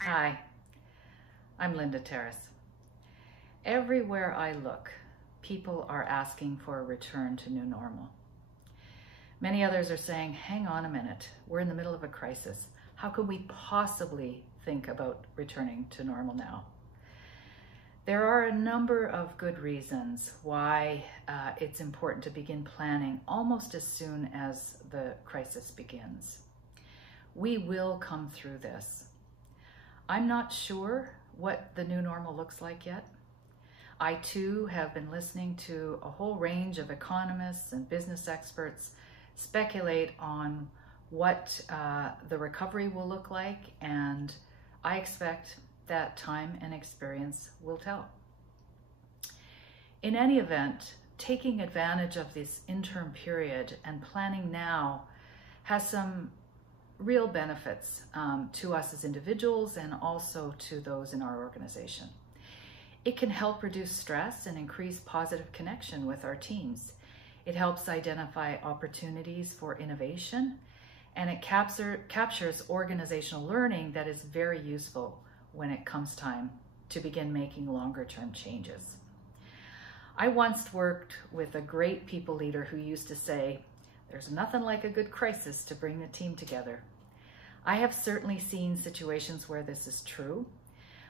Hi, I'm Lynda Tarras. Everywhere I look, people are asking for a return to new normal. Many others are saying, hang on a minute, we're in the middle of a crisis. How could we possibly think about returning to normal now? There are a number of good reasons why it's important to begin planning almost as soon as the crisis begins. We will come through this. I'm not sure what the new normal looks like yet. I too have been listening to a whole range of economists and business experts speculate on what the recovery will look like, and I expect that time and experience will tell. In any event, taking advantage of this interim period and planning now has some real benefits to us as individuals and also to those in our organization. It can help reduce stress and increase positive connection with our teams. It helps identify opportunities for innovation, and it captures organizational learning that is very useful when it comes time to begin making longer-term changes. I once worked with a great people leader who used to say, "There's nothing like a good crisis to bring the team together." I have certainly seen situations where this is true.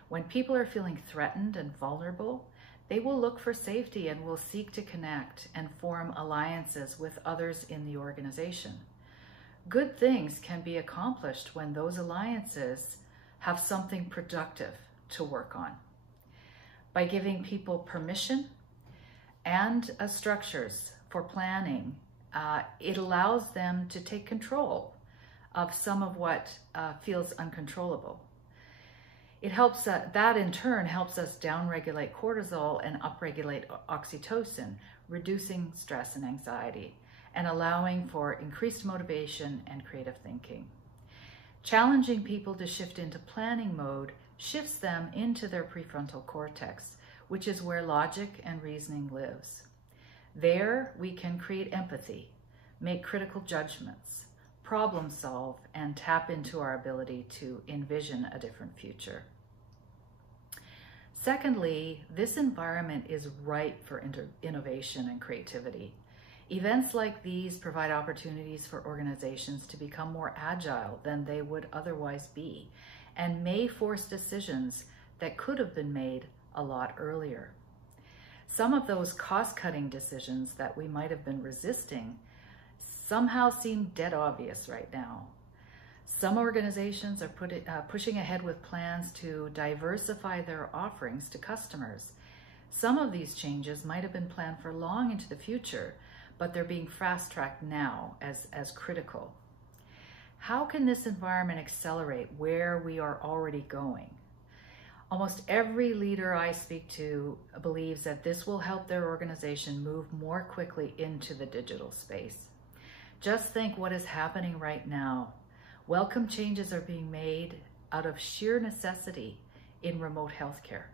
When people are feeling threatened and vulnerable, they will look for safety and will seek to connect and form alliances with others in the organization. Good things can be accomplished when those alliances have something productive to work on. By giving people permission and structures for planning, it allows them to take control of some of what feels uncontrollable. It helps, that in turn helps us downregulate cortisol and upregulate oxytocin, reducing stress and anxiety, and allowing for increased motivation and creative thinking. Challenging people to shift into planning mode shifts them into their prefrontal cortex, which is where logic and reasoning lives. There, we can create empathy, make critical judgments, problem solve, and tap into our ability to envision a different future. Secondly, this environment is ripe for innovation and creativity. Events like these provide opportunities for organizations to become more agile than they would otherwise be, and may force decisions that could have been made a lot earlier. Some of those cost-cutting decisions that we might have been resisting somehow seem dead obvious right now. Some organizations are pushing ahead with plans to diversify their offerings to customers. Some of these changes might have been planned for long into the future, but they're being fast-tracked now as critical. How can this environment accelerate where we are already going? Almost every leader I speak to believes that this will help their organization move more quickly into the digital space. Just think what is happening right now. Welcome changes are being made out of sheer necessity in remote healthcare,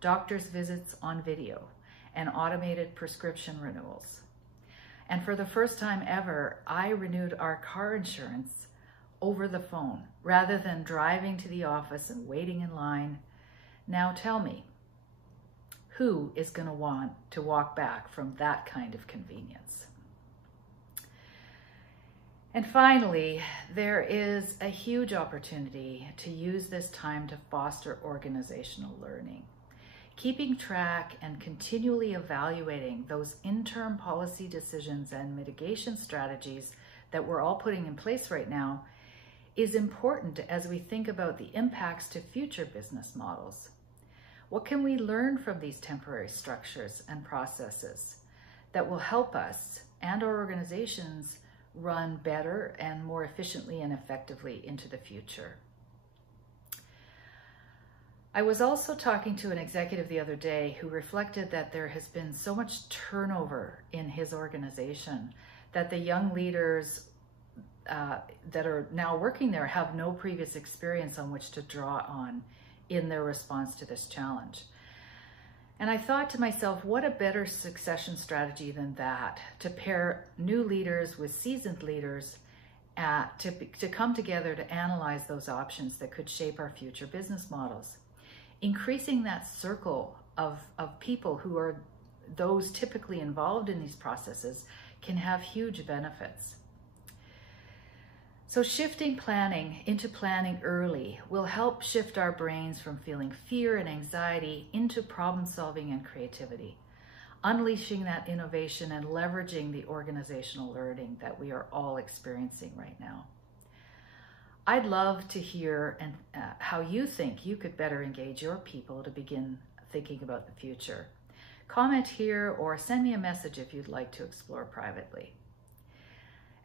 doctors' visits on video, and automated prescription renewals. And for the first time ever, I renewed our car insurance over the phone rather than driving to the office and waiting in line. Now tell me, who is going to want to walk back from that kind of convenience? And finally, there is a huge opportunity to use this time to foster organizational learning. Keeping track and continually evaluating those interim policy decisions and mitigation strategies that we're all putting in place right now is important as we think about the impacts to future business models. What can we learn from these temporary structures and processes that will help us and our organizations run better and more efficiently and effectively into the future? I was also talking to an executive the other day who reflected that there has been so much turnover in his organization that the young leaders that are now working there have no previous experience on which to draw on in their response to this challenge. And I thought to myself, what a better succession strategy than that, to pair new leaders with seasoned leaders to come together to analyze those options that could shape our future business models. Increasing that circle of people who are those typically involved in these processes can have huge benefits. So shifting planning into planning early will help shift our brains from feeling fear and anxiety into problem solving and creativity, unleashing that innovation and leveraging the organizational learning that we are all experiencing right now. I'd love to hear how you think you could better engage your people to begin thinking about the future. Comment here or send me a message if you'd like to explore privately.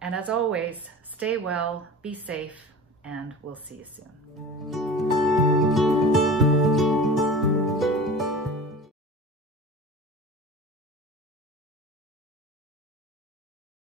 And as always, stay well, be safe, and we'll see you soon.